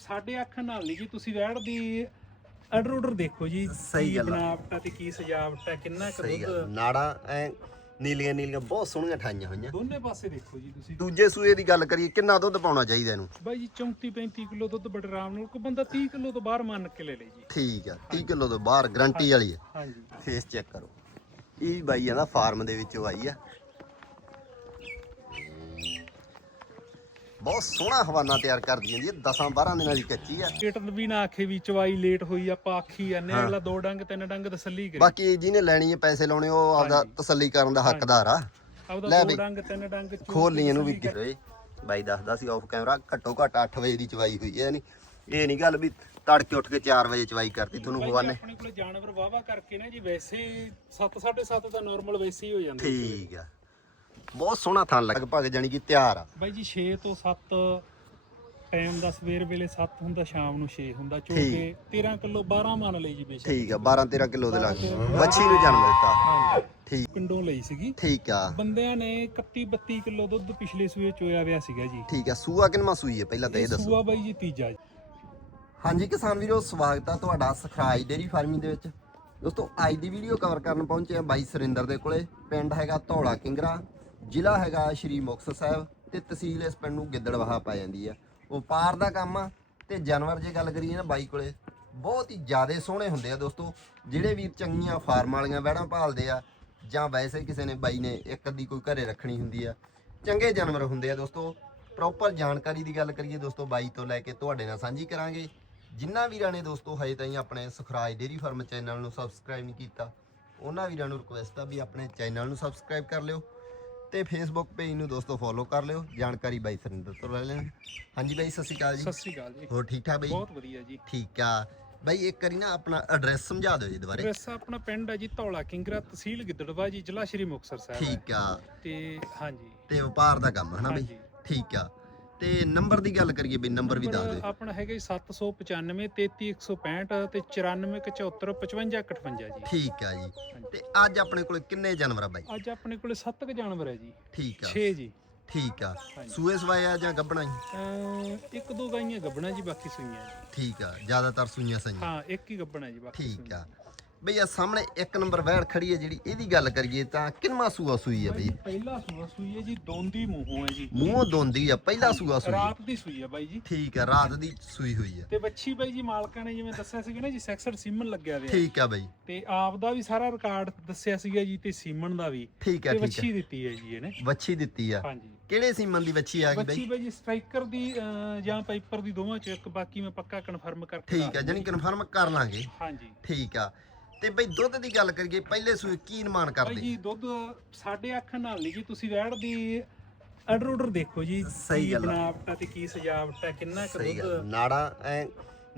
ਸਾਡੇ ਅੱਖਾਂ ਨਾਲ ਨਹੀਂ ਜੀ ਤੁਸੀਂ ਵੈੜ ਦੀ ਆਰਡਰ ਆਰਡਰ ਦੇਖੋ ਜੀ ਸਹੀ ਗੱਲ। ਬਣਾਵਟ ਤੇ ਕੀ ਸਜਾਵਟ ਹੈ ਕਿੰਨਾ ਕੁ ਦੁੱਧ ਨਾੜਾਂ ਐ ਨੀਲੀਆਂ ਨੀਲੀਆਂ ਬਹੁਤ ਸੋਹਣੀਆਂ ਠਾਈਆਂ ਹੋਈਆਂ। ਦੋਨੇ ਪਾਸੇ ਦੇਖੋ ਜੀ ਤੁਸੀਂ। ਦੂਜੇ ਸੂਏ ਦੀ ਗੱਲ ਕਰੀਏ ਕਿੰਨਾ ਦੁੱਧ ਪਾਉਣਾ ਚਾਹੀਦਾ ਇਹਨੂੰ? ਬਾਈ ਜੀ 34 35 ਕਿਲੋ ਦੁੱਧ ਬੜੇ ਆਰਾਮ ਨਾਲ ਕੋਈ ਬੰਦਾ 30 ਕਿਲੋ ਤੋਂ ਬਾਹਰ ਮੰਨ ਕੇ ਲੈ ਲੇ ਜੀ। ਠੀਕ ਆ 30 ਕਿਲੋ ਤੋਂ ਬਾਹਰ ਗਰੰਟੀ ਵਾਲੀ ਹੈ ਹਾਂਜੀ। ਫੇਸ ਚੈੱਕ ਕਰੋ। ਇਹ ਬਾਈ ਆ ਨਾ ਫਾਰਮ ਦੇ ਵਿੱਚੋਂ ਆਈ ਆ। ਬਹੁਤ ਸੋਹਣਾ ਹਵਾਨਾ ਤਿਆਰ ਕਰਦੀ ਜਾਂਦੀ ਹੈ 10 12 ਦਿਨਾਂ ਦੀ ਕੱਚੀ ਆ। ਲੇਟ ਵੀ ਨਾ ਆਖੇ ਵੀ ਚਵਾਈ ਲੇਟ ਹੋਈ ਆਪਾਂ ਆਖੀ ਹਾਂ, ਅਗਲਾ ਦੋ ਡੰਗ ਤਿੰਨ ਡੰਗ ਤਸੱਲੀ ਕਰੇ। ਬਾਕੀ ਜਿਹਨੇ ਲੈਣੀ ਹੈ ਪੈਸੇ ਲਾਉਣੇ ਉਹ ਆਪਦਾ ਤਸੱਲੀ ਕਰਨ ਦਾ ਹੱਕਦਾਰ ਆ। ਆਪਦਾ ਦੋ। ਡੰਗ ਤਿੰਨ ਡੰਗ ਖੋਲ ਲਈ ਇਹਨੂੰ ਵੀ ਕਰੇ। ਬਾਈ ਦੱਸਦਾ ਸੀ ਆਫ ਕੈਮਰਾ ਘੱਟੋ ਘੱਟ 8 ਵਜੇ ਦੀ ਚਵਾਈ ਹੋਈ ਹੈ ਨਹੀਂ ਇਹ ਨਹੀਂ ਗੱਲ ਵੀ ਤੜਕੇ ਉੱਠ ਕੇ 4 ਵਜੇ ਚਵਾਈ ਕਰਤੀ ਤੁਹਾਨੂੰ ਹਵਾਨੇ। ਆਪਣੇ ਕੋਲ ਜਾਨਵਰ ਵਾਵਾ ਕਰਕੇ ਨਾ ਜੀ ਵੈਸੇ 7 7.5 ਤਾਂ ਨਾਰਮਲ ਵੈਸੇ ਹੀ ਹੋ ਜਾਂਦਾ ਠੀਕ ਆ। ਬਹੁਤ ਸੋਹਣਾ ਥਣ ਲਗਭਗ ਜਾਨੀ ਕਿ ਤਿਆਰ ਆ। ਬਾਈ ਜੀ 6 ਤੋਂ 7 ਟਾਈਮ ਦਾ ਸਵੇਰ ਵੇਲੇ 7 ਹੁੰਦਾ ਸ਼ਾਮ ਨੂੰ 6 ਹੁੰਦਾ। ਚੋ ਠੀਕ। ਕੇ 13 ਕਿਲੋ 12 ਮੰਨ ਲਈ ਜੀ ਬੇਸ਼ੱਕ। ਠੀਕ ਆ 12 13 ਕਿਲੋ ਦੇ ਲੱਗ ਵੱਛੀ ਨੂੰ ਜਨਮ ਦਿੱਤਾ। ਹਾਂਜੀ। ਠੀਕ। ਪਿੰਡੋਂ ਲਈ ਸੀਗੀ। ਠੀਕ ਆ। ਬੰਦਿਆਂ ਨੇ 31 32 ਕਿਲੋ ਦੁੱਧ ਪਿਛਲੇ ਸੂਏ ਚੋਇਆ ਵਿਆ ਸੀਗਾ ਜੀ। ਠੀਕ ਆ ਸੂਆ ਕਿੰਨਾ ਸੂਈ ਹੈ ਪਹਿਲਾਂ ਤਾਂ ਇਹ ਦੱਸੋ। ਸੂਆ ਬਾਈ ਜੀ ਤੀਜਾ ਜੀ। ਹਾਂਜੀ ਕਿਸਾਨ ਵੀਰੋ ਸਵਾਗਤ ਆ ਤੁਹਾਡਾ ਸਖਰਾਜ ਡੇਰੀ ਫਾਰਮਿੰਗ ਦੇ ਵਿੱਚ। ਦੋਸਤੋ ਅੱਜ ਦੀ ਵੀਡੀਓ ਕਵਰ ਕਰਨ ਪਹੁੰਚੇ ਆ ਬਾਈ ਸੁਰਿੰਦਰ ਦੇ ਕੋਲੇ। ਪਿੰਡ ਹੈਗਾ ਧੌਲਾ ਕਿੰਗਰਾ। ਜ਼ਿਲ੍ਹਾ ਹੈਗਾ ਸ਼੍ਰੀ ਮੁਕਤਸਰ ਸਾਹਿਬ ਤੇ ਤਹਿਸੀਲ ਇਸ ਪਿੰਡ ਨੂੰ ਗਿੱਦੜਵਾਹਾ ਪੈ ਜਾਂਦੀ ਆ। ਵਪਾਰ ਦਾ ਕੰਮ ਆ ਤੇ ਜਾਨਵਰ ਜੇ ਗੱਲ ਕਰੀਏ ਨਾ ਬਾਈ ਕੋਲੇ, ਬਹੁਤ ਹੀ ਜ਼ਿਆਦੇ ਸੋਹਣੇ ਹੁੰਦੇ ਆ ਦੋਸਤੋ। ਜਿਹੜੇ ਵੀ ਚੰਗੀਆਂ ਫਾਰਮ ਵਾਲੀਆਂ ਵਹਿੜਾਂ ਭਾਲਦੇ ਆ, ਜਾਂ ਵੈਸੇ ਕਿਸੇ ਨੇ ਬਾਈ ਨੇ ਇੱਕ ਅੱਧੀ ਕੋਈ ਘਰੇ ਰੱਖਣੀ ਹੁੰਦੀ ਆ, ਚੰਗੇ ਜਾਨਵਰ ਹੁੰਦੇ ਆ ਦੋਸਤੋ। ਪ੍ਰੋਪਰ ਜਾਣਕਾਰੀ ਦੀ ਗੱਲ ਕਰੀਏ ਦੋਸਤੋ, ਬਾਈ ਤੋਂ ਲੈ ਕੇ ਤੁਹਾਡੇ ਨਾਲ ਸਾਂਝੀ ਕਰਾਂਗੇ। ਜਿਨ੍ਹਾਂ ਵੀਰਾਂ ਨੇ ਦੋਸਤੋ ਹਜੇ ਤਾਈਂ ਆਪਣੇ ਸੁਖਰਾਜ ਡੇਰੀ ਫਾਰਮ ਚੈਨਲ ਨੂੰ ਸਬਸਕ੍ਰਾਈਬ ਨਹੀਂ ਕੀਤਾ, ਉਹਨਾਂ ਵੀਰਾਂ ਨੂੰ ਰਿਕੁਐਸਟ ਆ ਵੀ ਆਪਣੇ ਚੈਨਲ ਨੂੰ ਸਬਸਕ੍ਰਾਈਬ ਕਰ ਲਿਓ। ਤੇ ਫੇਸਬੁੱਕ ਪੇਜ ਨੂੰ ਦੋਸਤੋ ਫੋਲੋ ਕਰ ਲਿਓ। ਜਾਣਕਾਰੀ ਬਾਈ ਸਰਿੰਦਰ ਤੋਂ ਲੈ ਲੈਣ। ਹਾਂਜੀ ਬਾਈ ਸਤਿ ਸ਼੍ਰੀ ਅਕਾਲ ਜੀ। ਸਤਿ ਸ੍ਰੀ ਅਕਾਲ ਜੀ। ਹੋਰ ਠੀਕ ਠਾਕ ਬਾਈ? ਬਹੁਤ ਵਧੀਆ ਜੀ। ਠੀਕ ਆ। ਬਾਈ ਇੱਕ ਵਾਰੀ ਨਾ ਆਪਣਾ ਐਡਰੈਸ ਸਮਝਾ ਦਿਓ ਜੀ ਦੁਬਾਰੇ। ਐਡਰੈਸ ਆਪਣਾ ਪਿੰਡ ਹੈ ਜੀ ਧੌਲਾ ਕਿੰਗਰਾ ਤਹਿਸੀਲ ਗਿੱਦੜਵਾ ਜੀ ਜ਼ਿਲ੍ਹਾ ਸ਼੍ਰੀ ਮੁਕਤਸਰ ਸਾਹਿਬ ਹੈ। ਠੀਕ ਆ। ਤੇ ਹਾਂਜੀ। ਤੇ ਵਪਾਰ ਦਾ ਕੰਮ ਹੈ ਨਾ ਬਾਈ? ਹਾਂਜੀ। ਠੀਕ ਆ। ਤੇ ਨੰਬਰ ਦੀ ਗੱਲ ਕਰੀਏ ਬਈ ਨੰਬਰ ਵੀ ਦੱਸ ਦਿਓ। ਆਪਣਾ ਹੈਗਾ ਜੀ 795 33165 ਤੇ 9474 5558 ਜੀ। ਠੀਕ ਆ ਜੀ। ਤੇ ਅੱਜ ਆਪਣੇ ਕੋਲ ਕਿੰਨੇ ਜਾਨਵਰ ਆ ਬਾਈ? ਅੱਜ ਆਪਣੇ ਕੋਲੇ 7 ਕ ਜਾਨਵਰ ਹੈ ਜੀ। ਠੀਕ ਆ। 6 ਜੀ। ਠੀਕ ਆ। ਸੂਏ ਸਵਾਏ ਆ ਜਾਂ ਗੱਬਣਾ ਜੀ? ਇੱਕ ਦੋ ਗਾਈਆਂ ਗੱਬਣਾ ਜੀ ਬਾਕੀ ਸੂਈਆਂ ਠੀਕ ਆ। ਜ਼ਿਆਦਾਤਰ ਸੂਈਆਂ ਸਹੀਆਂ ਹਾਂ ਇੱਕ ਹੀ ਗੱਬਣਾ ਜੀ ਬਾਕੀ ਠੀਕ ਆ। ਬਈ ਆ ਸਾਹਮਣੇ ਇੱਕ ਨੰਬਰ ਵੈੜ ਖੜੀ ਹੈ ਜਿਹੜੀ ਇਹਦੀ ਗੱਲ ਕਰੀਏ ਤਾਂ ਕਿੰਨਵਾ ਸੂਆ ਸੂਈ ਹੈ ਬਈ ਬਾਈ ਪਹਿਲਾ ਸੂਆ ਸੂਈ ਹੈ ਜੀ ਦੋਂਦੀ ਮੂੰਹੋਂ ਹੈ ਜੀ। ਮੂੰਹੋਂ ਦੋਂਦੀ ਆ ਪਹਿਲਾ ਸੂਆ ਸੂਈ। ਰਾਤ ਦੀ ਸੂਈ ਹੈ ਬਾਈ ਜੀ। ਠੀਕ ਆ ਰਾਤ ਦੀ ਸੂਈ ਹੋਈ ਆ। ਤੇ ਬੱਚੀ ਬਾਈ ਜੀ ਮਾਲਕਾਂ ਨੇ ਜਿਵੇਂ ਦੱਸਿਆ ਸੀਗਾ ਨਾ ਜੀ ਸੈਕਸਡ ਸੀਮਨ ਲੱਗਿਆ ਹੋਇਆ। ਠੀਕ ਆ ਬਈ। ਤੇ ਆਪ ਦਾ ਵੀ ਸਾਰਾ ਰਿਕਾਰਡ ਦੱਸਿਆ ਸੀਗਾ ਜੀ ਤੇ ਸੀਮਨ ਦਾ ਵੀ। ਠੀਕ ਠੀਕ ਬੱਚੀ ਦਿੱਤੀ ਹੈ ਜੀ ਇਹਨੇ। ਵੱਛੀ ਦਿੱਤੀ ਆ। ਹਾਂਜੀ। ਕਿਹੜੇ ਸੀਮਨ ਦੀ ਵੱਛੀ ਆ ਗਈ ਬੱਚੀ ਬਈ ਬਾਈ ਜੀ ਸਟ੍ਰਾਈਕਰ ਦੀ ਜਾਂ ਪਾਈਪਰ ਦੀ ਦੋਵਾਂ ਚੋਂ ਇੱਕ ਬਾਕੀ ਮੈਂ ਪੱਕਾ ਕਨਫਰਮ ਕਰਕੇ ਠੀਕ ਆ ਜਾਨੀ ਕਨਫਰਮ ਕਰ ਲਾਂਗੇ। ਹਾਂਜੀ। ਠੀਕ ਆ। ਤੇ ਬਈ ਦੁੱਧ ਦੀ ਗੱਲ ਕਰੀਏ ਪਹਿਲੇ ਸੂਏ ਕੀ ਨਿਮਾਨ ਬਾਈ ਕਰਦੇ? ਜੀ ਦੁੱਧ ਸਾਡੇ ਅੱਖਾਂ ਨਾਲ ਨਹੀਂ ਜੀ ਤੁਸੀਂ ਵੈੜ ਦੀ ਆਰਡਰ ਆਰਡਰ ਦੇਖੋ ਜੀ ਸਹੀ ਗੱਲ। ਬਣਾਵਟ ਤੇ ਕੀ ਸਜਾਵਟ ਹੈ ਕਿੰਨਾ ਕੁ ਦੁੱਧ ਨਾੜਾਂ ਐ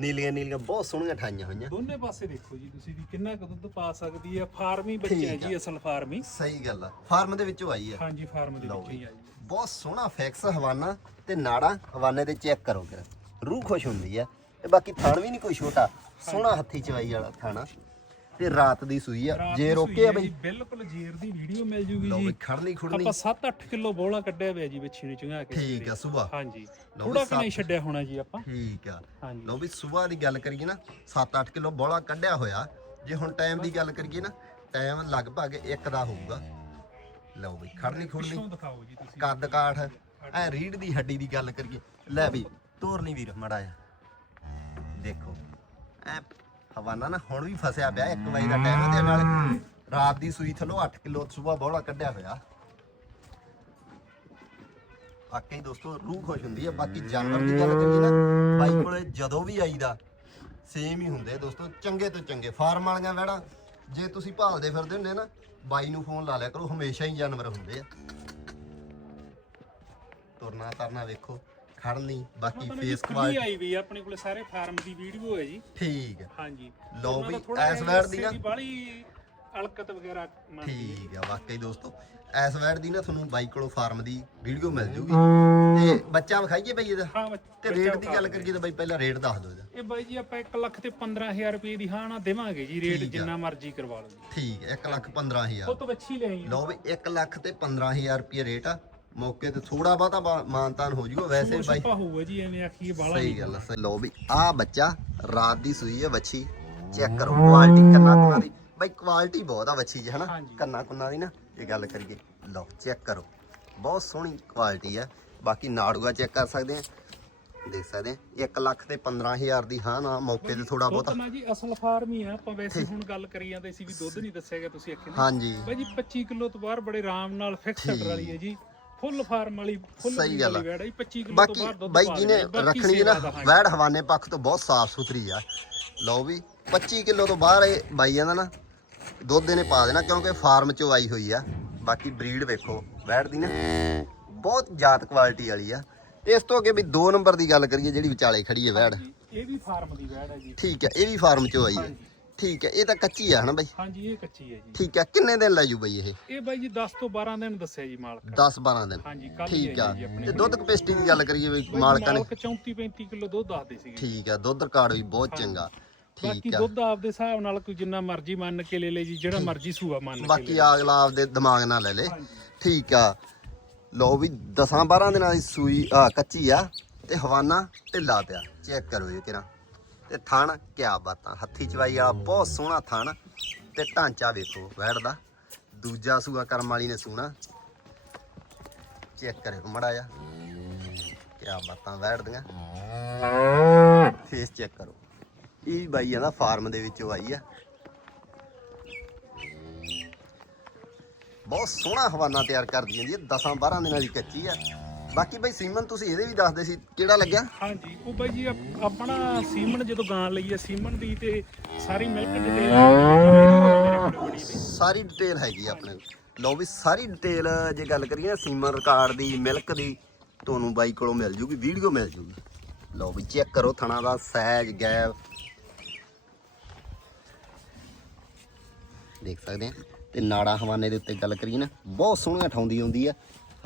ਨੀਲੀਆਂ ਨੀਲੀਆਂ ਬਹੁਤ ਸੋਹਣੀਆਂ ਠਾਈਆਂ ਹੋਈਆਂ। ਦੋਨੇ ਪਾਸੇ ਦੇਖੋ ਜੀ ਤੁਸੀਂ ਵੀ ਕਿੰਨਾ ਕੁ ਦੁੱਧ ਪਾ ਸਕਦੀ ਹੈ ਫਾਰਮੀ ਬੱਚਾ ਹੈ ਜੀ ਅਸਲ ਫਾਰਮੀ। ਸਹੀ ਗੱਲ ਆ। ਫਾਰਮ ਦੇ ਵਿੱਚੋਂ ਆਈ ਆ। ਹਾਂਜੀ ਫਾਰਮ ਦੇ ਵਿੱਚ ਹੀ ਆ। ਜੀ ਬਹੁਤ ਸੋਹਣਾ ਫੈਕਸ ਹਵਾਨਾ ਤੇ ਨਾੜਾ ਹਵਾਨੇ ਤੇ ਚੈੱਕ ਕਰੋ ਫਿਰ। ਰੂਹ ਖੁਸ਼ ਹੁੰਦੀ ਆ ਤੇ ਬਾਕੀ ਥਣ ਵੀ ਨਹੀਂ ਕੋਈ ਛੋਟਾ। ਸੋਹਣਾ ਹੱਥੀ ਚਵਾਈ ਵਾਲਾ ਥਾਣਾ। ਤੇ ਰਾਤ ਦੀ ਸੂਈ ਆ। ਜੇ ਰੋਕੇ ਆ ਬਈ। ਬਿਲਕੁਲ ਜੇਰ ਦੀ ਵੀਡੀਓ ਮਿਲ ਜੂਗੀ ਲਓ ਜੀ। ਖੜਨੀ ਖੁੜਨੀ ਆਪਾਂ 7-8 ਕਿਲੋ ਬੋਲਾ ਕੱਢਿਆ ਹੋਇਆ ਜੀ ਬੱਚੀ ਨੂੰ ਚੁੰਗਾ ਕੇ। ਠੀਕ ਆ ਸੁਬਾ ਹਾਂਜੀ। ਥੋੜਾ ਵੀ ਕਿ ਨਹੀਂ ਛੱਡਿਆ ਹੋਣਾ ਜੀ ਆਪਾਂ। ਠੀਕ ਆ। ਲਓ ਵੀ ਸਵੇਰ ਦੀ ਗੱਲ ਕਰੀਏ ਨਾ 7-8 ਕਿਲੋ ਬੋਲਾ ਕੱਢਿਆ ਹੋਇਆ। ਜੇ ਹੁਣ ਟਾਈਮ ਦੀ ਗੱਲ ਕਰੀਏ ਨਾ ਟਾਈਮ ਲਗਭਗ 1 ਦਾ ਹੋਊਗਾ। ਲਓ ਬਈ ਖੜਨੀ ਖੁੜਨੀ ਪਿੱਛੋਂ ਦਿਖਾਓ ਜੀ ਤੁਸੀਂ। ਕੱਦ ਕਾਠ। ਐ ਰੀੜ ਦੀ ਹੱਡੀ ਦੀ ਗੱਲ ਕਰੀਏ। ਲੈ ਵੀ ਤੋਰਨੀ ਵੀਰ ਮੜਾ ਆ ਦੇਖੋ। ਐ ਹਵਾਨਾ ਨਾ ਹੁਣ ਵੀ ਫਸਿਆ ਪਿਆ 1 ਵਜੇ ਦਾ ਟਾਈਮ ਦੇ ਨਾਲ। ਰਾਤ ਦੀ ਸੂਈ ਥੱਲੋਂ 8 ਕਿਲੋ ਸਵੇਰ ਬੋਲਾ ਕੱਢਿਆ ਹੋਇਆ। ਵਾਕਈ ਦੋਸਤੋ ਰੂਹ ਖੁਸ਼ ਹੁੰਦੀ ਹੈ ਬਾਕੀ ਜਾਨਵਰ ਦੀ ਗੱਲ ਕਰੀਏ ਨਾ ਬਾਈ ਕੋਲੇ ਜਦੋਂ ਵੀ ਆਈਦਾ ਸੇਮ ਹੀ ਹੁੰਦੇ ਦੋਸਤੋ ਚੰਗੇ ਤੋਂ ਚੰਗੇ। ਫਾਰਮ ਵਾਲੀਆਂ ਵੈੜਾਂ ਜੇ ਤੁਸੀਂ ਭਾਲਦੇ ਫਿਰਦੇ ਹੁੰਦੇ ਨਾ ਬਾਈ ਨੂੰ ਫੋਨ ਲਾ ਲਿਆ ਕਰੋ ਹਮੇਸ਼ਾ ਹੀ ਜਾਨਵਰ ਹੁੰਦੇ ਆ। ਤੁਰਨਾ ਤਰਨਾ ਵੇਖੋ। ਖੜਨੀ ਬਾਕੀ ਮਤਲਬ ਫੇਸ ਕੁਆਲਿਟੀ ਆਈ ਵੀ ਆ, ਆਪਣੇ ਕੋਲੇ ਸਾਰੇ ਫਾਰਮ ਦੀ ਵੀਡੀਓ ਹੈ ਜੀ। ਠੀਕ ਹੈ ਹਾਂਜੀ। ਲਓ ਵੀ ਜਿਹਾ ਵੈੜ ਦੀ ਨਾ- ਬਾਹਲੀ ਅਲਕਤ ਵਗੈਰਾ ਮੰਨਦੀ ਹੈ ਠੀਕ ਆ ਵਾਕਈ ਦੋਸਤੋ। ਐਸ ਵੈੜ ਦੀ ਨਾ ਤੁਹਾਨੂੰ ਬਾਈ ਕੋਲੋਂ ਫਾਰਮ ਦੀ ਵੀਡੀਓ ਮਿਲ ਜੂਗੀ। ਤੇ ਬੱਚਾ ਵਿਖਾਈਏ ਬਈ ਇਹਦਾ। ਹਾਂ ਤੇ ਰੇਟ ਦੀ ਗੱਲ ਕਰੀਏ ਤਾਂ ਬਾਈ ਪਹਿਲਾਂ ਰੇਟ ਦੱਸ ਦਿਓ ਇਹਦਾ। ਇਹ ਬਾਈ ਜੀ ਆਪਾਂ 1 ਲੱਖ ਤੇ 15000 ਰੁਪਏ ਦੀ ਹਾਂ ਨਾ ਦੇਵਾਂਗੇ ਜੀ ਰੇਟ ਠੀਕ ਆ। ਜਿੰਨਾ ਮਰਜ਼ੀ ਕਰਵਾ ਲਓ ਜੀ। ਠੀਕ ਹੈ 1 ਲੱਖ 15000 ਉਹ ਤੋਂ ਬੱਚੀ ਲੈ ਆਈ ਲਓ ਵੀ 1 ਲੱਖ ਤੇ 15000 ਰੁਪਏ ਰੇਟ ਆ। ਮੌਕੇ ਤੇ ਥੋੜਾ ਬਹੁਤਾ ਮਾਨਤਾਨ ਹੋ ਜੂਗਾ ਵੈਸੇ ਬਾਈ ਛਪਾ ਹੋਊਗਾ ਜੀ ਐਵੇਂ ਆਖੀਏ ਬਾਲਾ ਸਹੀ ਗੱਲ ਸਹੀ। ਲੋ ਵੀ ਆ ਬੱਚਾ ਰਾਤ ਦੀ ਸੂਈ ਹੈ ਵੱਛੀ। ਚੈੱਕ ਕਰੋ ਕੁਆਲਿਟੀ ਕੰਨਾ ਕੁੰਨਾ ਦੀ। ਬਾਈ ਕੁਆਲਿਟੀ ਬਹੁਤ ਆ ਵੱਛੀ 'ਚ ਹਨਾ। ਕੰਨਾ ਕੁੰਨਾ ਦੀ ਨਾ ਇਹ ਗੱਲ ਕਰੀਏ। ਲਓ ਚੈੱਕ ਕਰੋ। ਬਹੁਤ ਸੋਹਣੀ ਕੁਆਲਿਟੀ ਆ। ਬਾਕੀ ਨਾੜੂਆ ਚੈੱਕ ਕਰ ਸਕਦੇ ਆ। ਦੇਖ ਸਕਦੇ ਆ 1 ਲੱਖ ਤੇ 15000 ਦੀ ਹਾਂ ਨਾ ਮੌਕੇ ਤੇ ਥੋੜਾ ਬਹੁਤਾ। ਨਾ ਜੀ ਅਸਲ ਫਾਰਮ ਹੀ ਆ ਆਪਾਂ ਵੈਸੇ ਹੁਣ ਗੱਲ ਕਰੀ ਜਾਂਦੇ ਸੀ ਵੀ ਦੁੱਧ ਨਹੀਂ ਦੱਸਿਆ ਗਿਆ ਤੁਸੀਂ ਅੱਖੇ ਹਾਂਜੀ। ਬਾਈ ਜੀ 25 ਕਿਲੋ ਤੋਂ ਬਾਹਰ ਬੜੇ ਆਰਾਮ ਨਾਲ ਫਿਕਸ। ਵਾਲੀ ਹੈ ਜੀ। ਫੁੱਲ ਫਾਰਮ ਵਾਲੀ ਫੁੱਲ ਸਹੀ ਗੱਲ ਆ। ਵੈੜ ਹੈ ਜੀ 25 ਕਿਲੋ ਤੋਂ ਬਾਕੀ ਬਾਹਰ ਦੁੱਧ ਬਾਈ ਪਾ ਜਿਹਨੇ ਦੇਣਾ। ਬਾਕੀ ਰੱਖਣੀ ਹੈ ਨਾ ਸੇਵਾ ਦਾ, ਹਾਂਜੀ। ਵੈੜ ਹਵਾਨੇ ਪੱਖ ਤੋਂ ਬਹੁਤ ਸਾਫ਼ ਸੁਥਰੀ ਆ ਲਓ ਵੀ 25 ਕਿਲੋ ਤੋਂ ਬਾਹਰ ਇਹ ਬਾਈ ਜਾਂਦਾ ਨਾ ਦੁੱਧ ਇਹਨੇ ਪਾ ਦੇਣਾ ਕਿਉਂਕਿ ਫਾਰਮ ਚੋਂ ਆਈ ਹੋਈ ਆ ਬਾਕੀ ਬਰੀਡ ਵੇਖੋ ਵੈੜ ਦੀ ਨਾ ਬਹੁਤ ਜਾਤ ਕੁਆਲਿਟੀ ਵਾਲੀ ਆ ਇਸ ਤੋਂ ਅੱਗੇ ਵੀ 2 ਨੰਬਰ ਦੀ ਗੱਲ ਕਰੀਏ ਜਿਹੜੀ ਵਿਚਾਲੇ ਖੜੀ ਹੈ ਵੈੜ ਇਹ ਵੀ ਫਾਰਮ ਦੀ ਵੈੜ ਹੈ ਜੀ ਠੀਕ ਹੈ ਇਹ ਵੀ ਫਾਰਮ ਚੋਂ ਆਈ ਹੈ ਹਾਂਜੀ ਠੀਕ ਹੈ ਇਹ ਤਾਂ ਕੱਚੀ ਆ ਹਨਾ ਬਾਈ? ਹਾਂਜੀ ਇਹ ਕੱਚੀ ਹੈ ਜੀ। ਠੀਕ ਹੈ ਕਿੰਨੇ ਦਿਨ ਲੈ ਜੂ ਬਾਈ ਇਹ? ਇਹ ਬਾਈ ਜੀ 10 ਤੋਂ 12 ਦਿਨ ਦੱਸਿਆ ਜੀ ਮਾਲਕ। 10 12 ਦਿਨ। ਹਾਂਜੀ ਕੱਲ ਠੀਕ ਆ। ਜੀ ਤੇ ਦੁੱਧ ਕਪੈਸਿਟੀ ਦੀ ਗੱਲ ਕਰੀਏ ਬਈ ਬਾਈ ਮਾਲਕਾਂ ਨੇ ਮਾਲਕ 34 35 ਕਿਲੋ ਦੁੱਧ ਦੱਸਦੇ ਸੀਗੇ। ਠੀਕ ਆ ਦੁੱਧ ਰਿਕਾਰਡ ਵੀ ਬਹੁਤ ਚੰਗਾ। ਬਾਕੀ ਦੁੱਧ ਆਪਦੇ ਹਿਸਾਬ ਨਾਲ ਕੋਈ ਜਿੰਨਾ ਮਰਜ਼ੀ ਮੰਨ ਕੇ ਲੈ ਲੈ ਜੀ ਜਿਹੜਾ ਮਰਜ਼ੀ ਸੂਆ ਮੰਨ ਕੇ ਬਾਕੀ ਅਗਲਾ ਆਪਦੇ ਦਿਮਾਗ ਨਾਲ ਲੈ ਲੇ। ਠੀਕ ਆ। ਲਓ ਵੀ 10 12 ਦਿਨਾਂ ਦੀ ਸੂਈ ਆ ਕੱਚੀ ਆ ਤੇ ਹਵਾਨਾ ਢਿੱਲਾ ਪਿਆ। ਚੈੱਕ ਕਰੋ ਇਹ ਕਿਰਾ ਤੇ ਥਣ, ਕਿਆ ਬਾਤਾਂ। ਹੱਥੀ ਚਵਾਈ ਵਾਲਾ ਬਹੁਤ ਸੋਹਣਾ ਥਣ ਤੇ ਢਾਂਚਾ ਵੇਖੋ, ਵੈੜ ਦਾ। ਦੂਜਾ ਸੂਆ ਕਰਮ ਵਾਲੀ ਨੇ ਸੂਣਾ। ਚੈੱਕ ਕਰਿਓ ਮੜਾ ਆ ਕਿਆ ਬਾਤਾਂ ਵੈੜ ਦੀਆਂ। ਫੇਸ ਚੈੱਕ ਕਰੋ। ਇਹ ਬਾਈ ਇਹਦਾ ਫਾਰਮ ਦੇ ਵਿੱਚੋਂ ਆਈ ਆ। ਬਹੁਤ ਸੋਹਣਾ ਹਵਾਨਾ ਤਿਆਰ ਕਰਦੀ ਹੈ। ਜੀ 10 12 ਦਿਨਾਂ ਦੀ ਕੱਚੀ ਆ। ਬਾਕੀ ਬਈ ਸੀਮਨ ਤੁਸੀਂ ਇਹਦੇ ਵੀ ਦੱਸਦੇ ਸੀ ਕਿਹੜਾ ਲੱਗਿਆ? ਹਾਂਜੀ ਉਹ ਬਾਈ ਜੀ ਆਪ- ਆਪਣਾ ਸੀਮਨ ਜਦੋਂ ਗਾਂ ਲਈ ਹੈ ਸੀਮਨ ਦੀ ਤੇ ਸਾਰੀ ਮਿਲਕ ਡਿਟੇਲ ਸਾਰੀ ਡਿਟੇਲ ਹੈਗੀ ਆ ਆਪਣੇ ਕੋਲ। ਲਓ ਵੀ ਸਾਰੀ ਡਿਟੇਲ ਜੇ ਗੱਲ ਕਰੀਏ ਨਾ ਸੀਮਨ ਰਿਕਾਰਡ ਦੀ ਮਿਲਕ ਦੀ ਤੁਹਾਨੂੰ ਬਾਈ ਕੋਲੋਂ ਮਿਲ ਜੂਗੀ ਵੀਡੀਓ ਮਿਲ ਜੂਗੀ। ਲਓ ਵੀ ਚੈੱਕ ਕਰੋ ਥਣਾ ਦਾ ਸਾਈਜ਼ ਗੈਪ ਦੇਖ ਸਕਦੇ ਆ। ਤੇ ਨਾੜਾ ਹਵਾਨੇ ਦੇ ਉੱਤੇ ਗੱਲ ਕਰੀਏ ਨਾ ਬਹੁਤ ਸੋਹਣੀਆਂ ਠਾਉਂਦੀ ਆਉਂਦੀ ਆ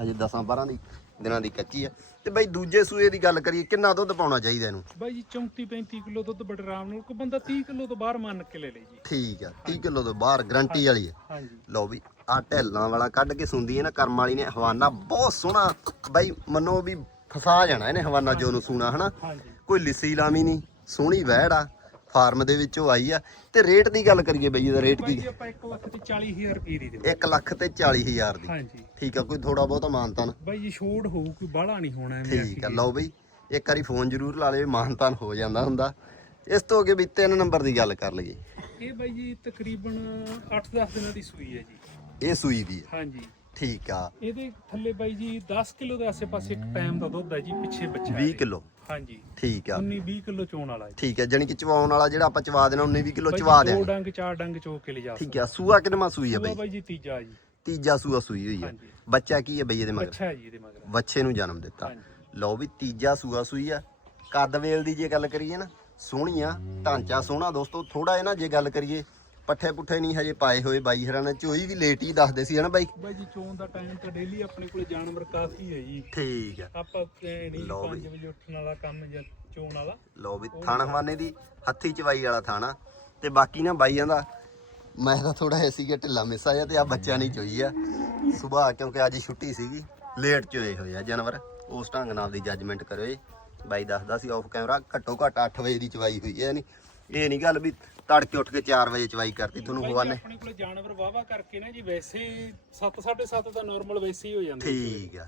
ਹਜੇ 10 12 ਦੀ। ਦਿਨਾਂ ਦੀ ਕੱਚੀ ਆ। ਤੇ ਬਾਈ ਦੂਜੇ ਸੂਏ ਦੀ ਗੱਲ ਕਰੀਏ ਕਿੰਨਾ ਦੁੱਧ ਪਾਉਣਾ ਚਾਹੀਦਾ ਇਹਨੂੰ? ਬਾਈ ਜੀ 34 35 ਕਿਲੋ ਦੁੱਧ ਬੜੇ ਆਰਾਮ ਨਾਲ ਕੋਈ ਬੰਦਾ 30 ਕਿਲੋ ਤੋਂ ਬਾਹਰ ਮੰਨ ਕੇ ਲੈ ਲੇ ਜੀ। ਠੀਕ ਆ 30 ਕਿਲੋ ਤੋਂ ਬਾਹਰ ਗਰੰਟੀ ਵਾਲੀ ਆ। ਹਾਂਜੀ। ਲਓ ਵੀ ਆ ਢੈਲਾਂ ਵਾਲਾ ਕੱਢ ਕੇ ਸੁੰਦੀ ਹੈ ਨਾ ਕਰਮ ਵਾਲੀ ਨੇ ਹਵਾਨਾ ਬਹੁਤ ਸੋਹਣਾ ਬਾਈ ਮੰਨੋ ਵੀ ਫਸਾ ਜਾਣਾ ਇਹਨੇ ਹਵਾਨਾ ਜੋ ਨੂੰ ਸੂਣਾ ਹਨਾ? ਹਾਂਜੀ। ਕੋਈ ਲਿੱਸੀ ਲਾਵੀ ਨਹੀਂ ਸੋਹਣੀ ਵਹਿੜ ਆ। ਫਾਰਮ ਦੇ ਵਿੱਚੋਂ ਆਈ ਆ। ਤੇ ਰੇਟ ਦੀ ਗੱਲ ਕਰੀਏ ਬਈ ਇਹਦਾ ਰੇਟ ਕੀ ਜੀ ਆਪਾਂ 1 ਲੱਖ ਤੇ 40000 ਰੁਪਏ ਦੀ ਦੇ 1 ਲੱਖ ਤੇ 40000 ਦੀ। ਹਾਂਜੀ। ਠੀਕ ਆ ਕੋਈ ਥੋੜਾ ਬਹੁਤਾ ਮਾਨਤਾਨ। ਬਾਈ ਜੀ ਛੋੜ ਹੋਊ ਕੋਈ ਬਾਹਲਾ ਨਹੀਂ ਹੋਣਾ ਐਵੇਂ ਠੀਕ ਆ। ਲਓ ਬਈ ਇੱਕ ਵਾਰੀ ਫੋਨ ਜ਼ਰੂਰ ਲਾ ਲਿਓ ਮਾਨਤਾਨ ਹੋ ਜਾਂਦਾ ਹੁੰਦਾ। ਇਸ ਤੋਂ ਅੱਗੇ ਵੀ 3 ਨੰਬਰ ਦੀ ਗੱਲ ਕਰ ਲਈਏ। ਇਹ ਬਾਈ ਜੀ ਤਕਰੀਬਨ 8-10 ਦਿਨਾਂ ਦੀ ਸੂਈ ਹੈ ਜੀ। ਇਹ ਸੂਈ ਦੀ ਆ ਹਾਂਜੀ। ਠੀਕ ਆ। ਇਹਦੇ ਥੱਲੇ ਬਾਈ ਜੀ 10 ਕਿਲੋ ਦੇ ਆਸੇ-ਪਾਸੇ ਇੱਕ ਟਾਈਮ ਦਾ ਦੁੱਧ ਹੈ ਜੀ ਪਿੱਛੇ ਬੱਚਾ ਹੈ 20 ਜੀ। ਕਿਲੋ? ਹਾਂਜੀ। ਠੀਕ ਆ। 19-20 ਕਿਲੋ ਚੋਣ ਵਾਲਾ ਜੀ। ਠੀਕ ਹੈ ਜਾਨੀ ਕਿ ਚਵਾਉਣ ਵਾਲਾ ਜਿਹੜਾ ਆਪਾਂ ਚਵਾ ਦੇਣਾ 19 20 ਕਿਲੋ ਬਾਈ ਚਵਾ ਜੀ, ਦੋ ਦਿਆਂਗੇ ਡੰਗ ਚਾਰ ਡੰਗ ਚੋ ਕੇ ਲਿਜਾ ਠੀਕ ਹੈ। ਸੂਆ ਕਿੰਨਵਾਂ ਸੂਈ ਸੂਆ ਬਈ? ਬਾਈ ਜੀ ਤੀਜਾ ਜੀ। ਤੀਜਾ ਸੂਆ ਸੂਈ ਹੋਈ ਹਾਂਜੀ। ਬੱਚਾ ਕੀ ਹੈ ਬਈ ਇਹਦੇ ਮਗਰ? ਅੱਛਾ ਹੈ ਜੀ ਇਹਦੇ ਮਗਰ। ਬੱਚੇ ਨੂੰ ਜਨਮ ਦਿੱਤਾ। ਹਾਂਜੀ। ਲਓ ਵੀ ਤੀਜਾ ਸੂਆ ਸੂਈ ਆ। ਕੱਦ ਵੇਲ ਦੀ ਜੇ ਗੱਲ ਕਰੀਏ ਨਾ ਸੋਹਣੀ ਆ ਢਾਂਚਾ ਸੋਹਣਾ ਦੋਸਤੋ ਥੋੜਾ ਇਹ ਨਾ ਜੇ ਗੱਲ ਕਰੀਏ ਪੱਠੇ ਪੁੱਠੇ ਨਹੀਂ ਹਜੇ ਪਾਏ ਹੋਏ ਬਾਈ ਹਰਾਂ ਨੇ ਚੋਈ ਵੀ ਲੇਟ ਹੀ ਦੱਸਦੇ ਸੀ ਹਨਾ ਬਾਈ? ਬਾਈ ਜੀ ਚੋਣ ਦਾ ਟਾਈਮ ਤਾਂ ਡੇਲੀ ਆਪਣੇ ਕੋਲੇ ਜਾਨਵਰ ਕਾਫੀ ਹੈ ਜੀ। ਠੀਕ ਆ ਆਪਾਂ ਨਹੀਂ ਲਓ 5 ਵਜੇ ਉੱਠਣ ਵਾਲਾ ਕੰਮ ਜਾਂ ਚੋਣ ਵਾਲਾ। ਲਓ ਵੀ ਥਣ ਹਵਾਨੇ ਦੀ ਹੱਥੀ ਚਵਾਈ ਵਾਲਾ ਥਾਣਾ। ਤੇ ਬਾਕੀ ਨਾ ਬਾਈਆਂ ਦਾ ਮੈਂ ਤਾਂ ਥੋੜਾ ਐ ਸੀਗਾ ਢਿੱਲਾ ਮਿੱਸਾ ਜਿਹਾ ਤੇ ਆ ਬੱਚਿਆਂ ਨਹੀਂ ਚੋਈ ਆ। ਸਵੇਰ ਕਿਉਂਕਿ ਅੱਜ ਛੁੱਟੀ ਸੀਗੀ ਲੇਟ ਚੋਏ ਹੋਏ ਆ ਜਾਨਵਰ। ਉਸ ਢੰਗ ਨਾਲ ਦੀ ਜੱਜਮੈਂਟ ਕਰਿਓ ਜੀ। ਬਾਈ ਦੱਸਦਾ ਸੀ ਆਫ ਕੈਮਰਾ ਘੱਟੋ ਘੱਟ 8 ਵਜੇ ਦੀ ਚਵਾਈ ਹੋਈ ਹੈ ਨਹੀਂ ਇਹ ਨਹੀਂ ਗੱਲ ਵੀ ਤੜਕੇ ਉੱਠ ਕੇ 4 ਵਜੇ ਚਵਾਈ ਕਰਤੀ ਤੁਹਾਨੂੰ ਜੀ, ਹਵਾਨੇ ਆਪਣੇ ਕੋਲੇ ਜਾਨਵਰ ਵਾਵਾ ਕਰਕੇ ਨਾ ਜੀ ਵੈਸੇ 7 7.5 ਤਾਂ ਨਾਰਮਲ ਵੈਸੇ ਹੀ ਹੋ ਜਾਂਦੇ ਠੀਕ ਆ।